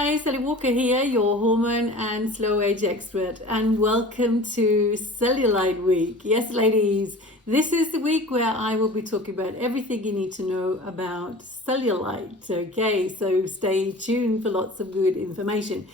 Hi, Sally Walker here, your hormone and slow age expert, and welcome to Cellulite Week. Yes, ladies, this is the week where I will be talking about everything you need to know about cellulite. Okay, so stay tuned for lots of good information.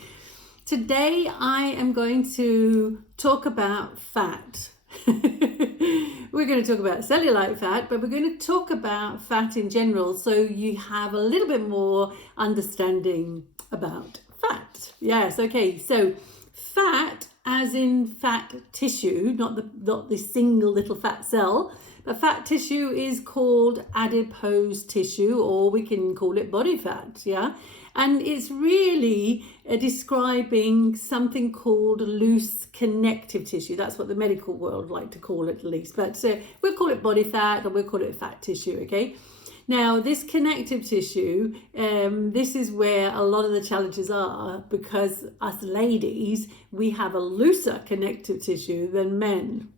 Today I am going to talk about fat. We're going to talk about cellulite fat, but we're going to talk about fat in general so you have a little bit more understanding about fat. Yes, okay, so fat as in fat tissue, not the single little fat cell, but fat tissue is called adipose tissue, or we can call it body fat, yeah? And it's really describing something called loose connective tissue. That's what the medical world like to call it, at least. But we'll call it body fat, or we'll call it fat tissue, okay? Now, this connective tissue, this is where a lot of the challenges are, because us ladies, we have a looser connective tissue than men.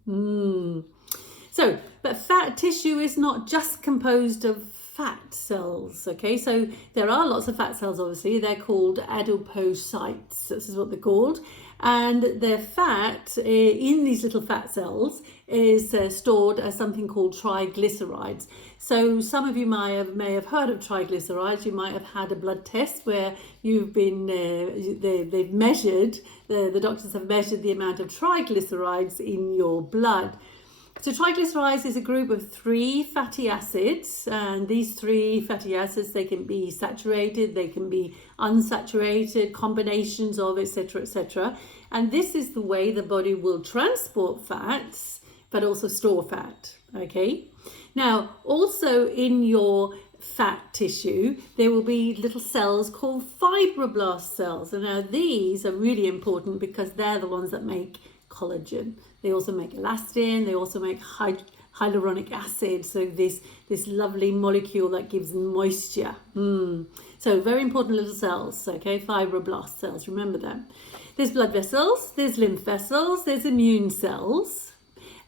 So, but fat tissue is not just composed of fat cells, okay? So there are lots of fat cells, obviously. They're called adipocytes. This is what they're called. And their fat in these little fat cells is stored as something called triglycerides. So some of you may have heard of triglycerides. You might have had a blood test where you've been, they've measured, the doctors have measured the amount of triglycerides in your blood. So triglycerides is a group of 3 fatty acids, and these 3 fatty acids, they can be saturated, they can be unsaturated, combinations of, etc., etc. And this is the way the body will transport fats, but also store fat, okay? Now, also in your fat tissue, there will be little cells called fibroblast cells. And now these are really important because they're the ones that make collagen. They also make elastin, they also make hyaluronic acid, so this lovely molecule that gives moisture. So very important little cells, okay, fibroblast cells, remember them. There's blood vessels, there's lymph vessels, there's immune cells.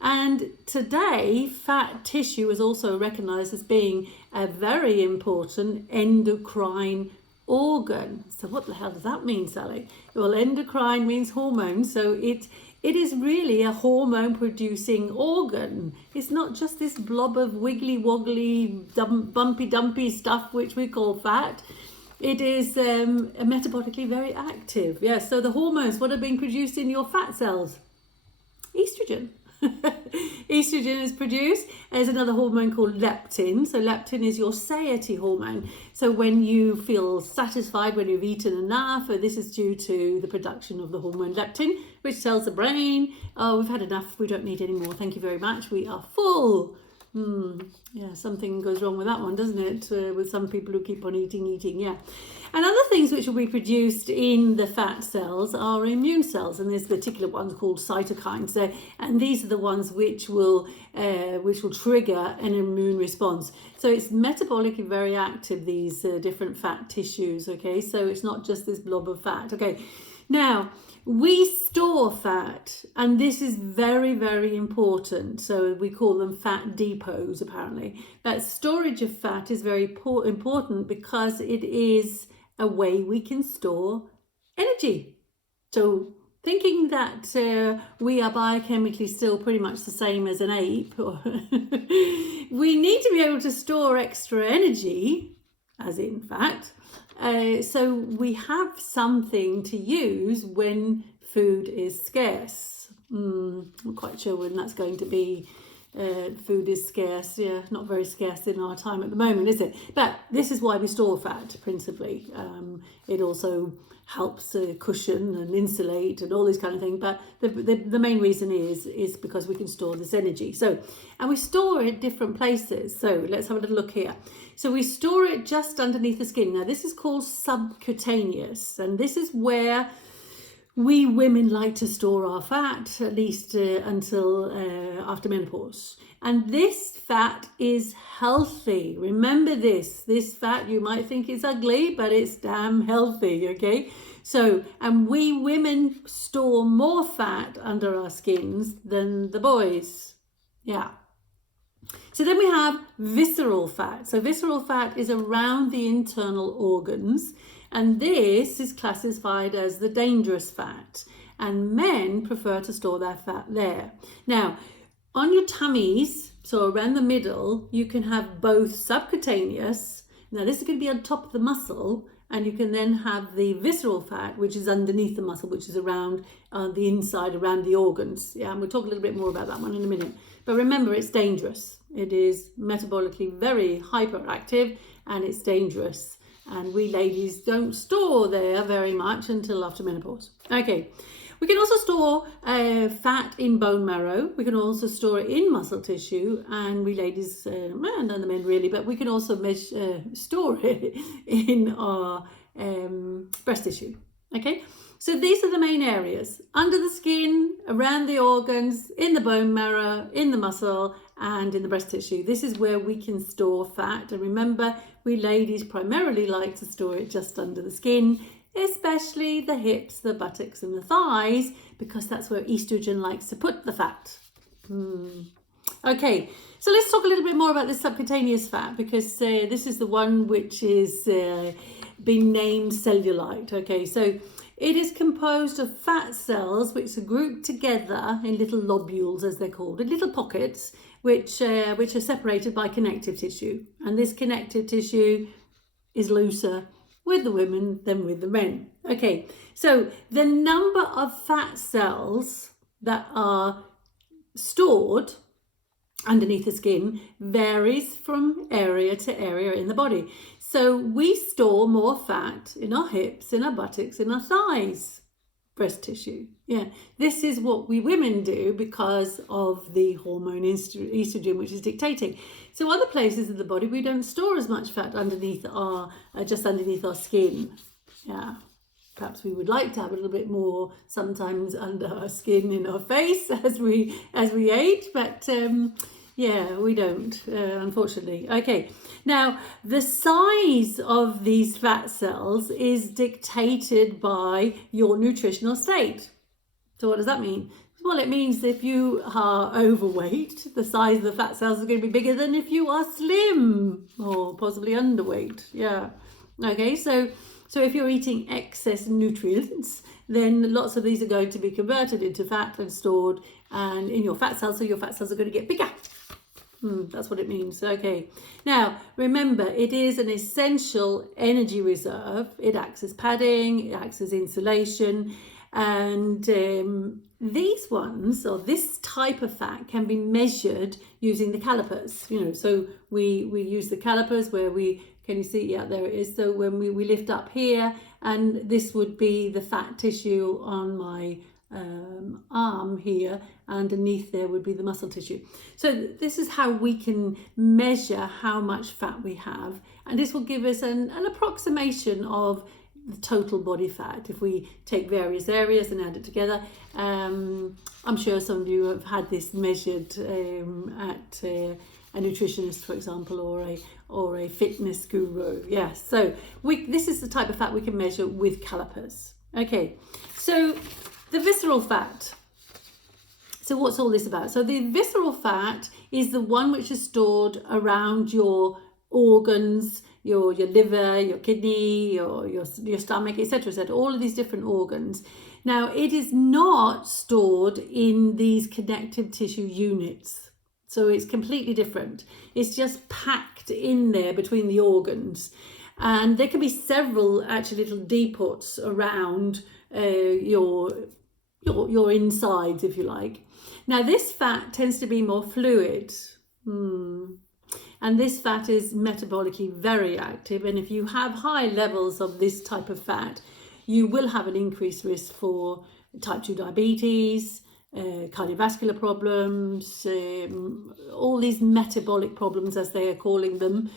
And today, fat tissue is also recognized as being a very important endocrine organ. So what the hell does that mean, Sally? Well, endocrine means hormone, so it is really a hormone producing organ. It's not just this blob of wiggly woggly bumpy dumpy stuff which we call fat. It is metabolically very active. Yes, so the hormones, what are being produced in your fat cells? Estrogen. Estrogen is produced. There's another hormone called leptin. So leptin is your satiety hormone. So when you feel satisfied, when you've eaten enough, this is due to the production of the hormone leptin, which tells the brain, oh, we've had enough, we don't need any more, thank you very much, we are full. Yeah, something goes wrong with that one, doesn't it? With some people who keep on eating, yeah. And other things which will be produced in the fat cells are immune cells, and there's particular ones called cytokines. And these are the ones which will trigger an immune response. So it's metabolically very active, these different fat tissues, okay? So it's not just this blob of fat, okay? Now, we store fat, and this is very, very important. So we call them fat depots, apparently. That storage of fat is very important because it is a way we can store energy. So thinking that we are biochemically still pretty much the same as an ape, we need to be able to store extra energy, as in fat. So we have something to use when food is scarce. I'm not quite sure when that's going to be. Food is scarce, yeah, not very scarce in our time at the moment, is it? But this is why we store fat, principally. It also helps cushion and insulate and all this kind of thing. But the main reason is because we can store this energy. So, and we store it different places. So let's have a little look here. So we store it just underneath the skin. Now this is called subcutaneous, and this is where we women like to store our fat, at least until after menopause. And this fat is healthy. Remember this. This fat, you might think is ugly, but it's damn healthy, okay? So, and we women store more fat under our skins than the boys. Yeah. So then we have visceral fat. So visceral fat is around the internal organs. And this is classified as the dangerous fat. And men prefer to store their fat there. Now, on your tummies, so around the middle, you can have both subcutaneous. Now, this is going to be on top of the muscle, and you can then have the visceral fat, which is underneath the muscle, which is around the inside, around the organs. Yeah, and we'll talk a little bit more about that one in a minute. But remember, it's dangerous. It is metabolically very hyperactive, and it's dangerous. And we ladies don't store there very much until after menopause. Okay. We can also store fat in bone marrow. We can also store it in muscle tissue, and we ladies, and the men really, but we can also store it in our breast tissue. Okay, so these are the main areas: under the skin, around the organs, in the bone marrow, in the muscle, and in the breast tissue. This is where we can store fat. And remember, we ladies primarily like to store it just under the skin, especially the hips, the buttocks and the thighs, because that's where estrogen likes to put the fat. Okay, so let's talk a little bit more about this subcutaneous fat, because this is the one which is been named cellulite. Okay, so it is composed of fat cells which are grouped together in little lobules, as they're called, in little pockets which are separated by connective tissue. And this connective tissue is looser with the women than with the men. Okay, so the number of fat cells that are stored underneath the skin varies from area to area in the body. So we store more fat in our hips, in our buttocks, in our thighs, breast tissue. Yeah, this is what we women do because of the hormone estrogen, which is dictating. So other places of the body, we don't store as much fat underneath our, just underneath our skin. Yeah, perhaps we would like to have a little bit more sometimes under our skin, in our face as we age, but yeah, we don't, unfortunately. Okay, now the size of these fat cells is dictated by your nutritional state. So what does that mean? Well, it means if you are overweight, the size of the fat cells is going to be bigger than if you are slim or possibly underweight. Yeah. Okay, so if you're eating excess nutrients, then lots of these are going to be converted into fat and stored and in your fat cells, so your fat cells are going to get bigger. That's what it means. Okay. Now, remember, it is an essential energy reserve. It acts as padding, it acts as insulation, and these ones, or this type of fat, can be measured using the calipers. You know, so we use the calipers where can you see? Yeah, there it is. So when we lift up here, and this would be the fat tissue on my arm here, underneath there would be the muscle tissue. So this is how we can measure how much fat we have, and this will give us an approximation of the total body fat if we take various areas and add it together. I'm sure some of you have had this measured at a nutritionist, for example, or a fitness guru. Yes, so this is the type of fat we can measure with calipers. Okay, so the visceral fat. So what's all this about? So the visceral fat is the one which is stored around your organs, your liver, your kidney, your stomach, etc., etc., all of these different organs. Now, it is not stored in these connective tissue units. So it's completely different. It's just packed in there between the organs. And there can be several actually little depots around your insides, if you like. Now, this fat tends to be more fluid. And this fat is metabolically very active. And if you have high levels of this type of fat, you will have an increased risk for type 2 diabetes, cardiovascular problems, all these metabolic problems, as they are calling them.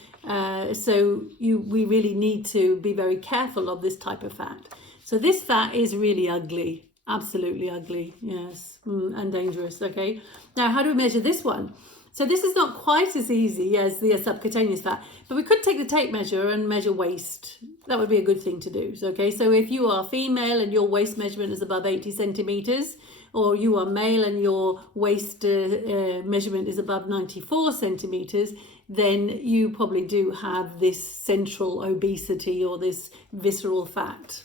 So we really need to be very careful of this type of fat. So this fat is really ugly, absolutely ugly, yes, and dangerous. Okay, now how do we measure this one? So this is not quite as easy as the subcutaneous fat, but we could take the tape measure and measure waist. That would be a good thing to do. So, okay, so if you are female and your waist measurement is above 80 centimeters, or you are male and your waist measurement is above 94 centimeters, then you probably do have this central obesity or this visceral fat.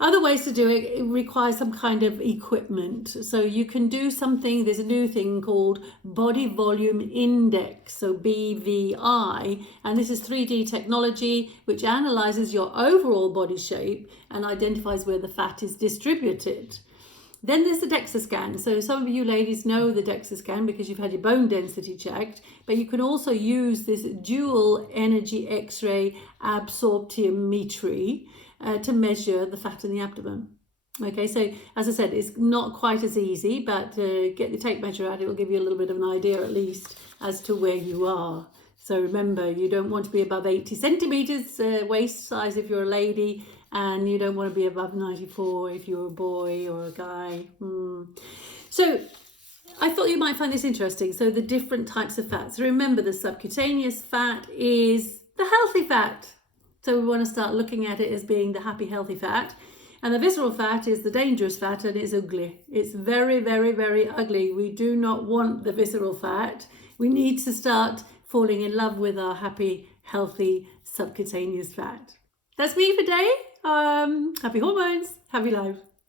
Other ways to do it, it requires some kind of equipment. So you can do something, there's a new thing called Body Volume Index, so BVI, and this is 3D technology which analyzes your overall body shape and identifies where the fat is distributed. Then there's the DEXA scan. So some of you ladies know the DEXA scan because you've had your bone density checked, but you can also use this dual energy X-ray absorptiometry to measure the fat in the abdomen. Okay, so as I said, it's not quite as easy, but get the tape measure out. It will give you a little bit of an idea at least as to where you are. So remember, you don't want to be above 80 centimeters waist size if you're a lady, and you don't want to be above 94 if you're a boy or a guy. So I thought you might find this interesting. So the different types of fats. Remember, the subcutaneous fat is the healthy fat. So we want to start looking at it as being the happy, healthy fat. And the visceral fat is the dangerous fat, and it's ugly. It's very, very, very ugly. We do not want the visceral fat. We need to start falling in love with our happy, healthy, subcutaneous fat. That's me for today. Happy hormones, happy life.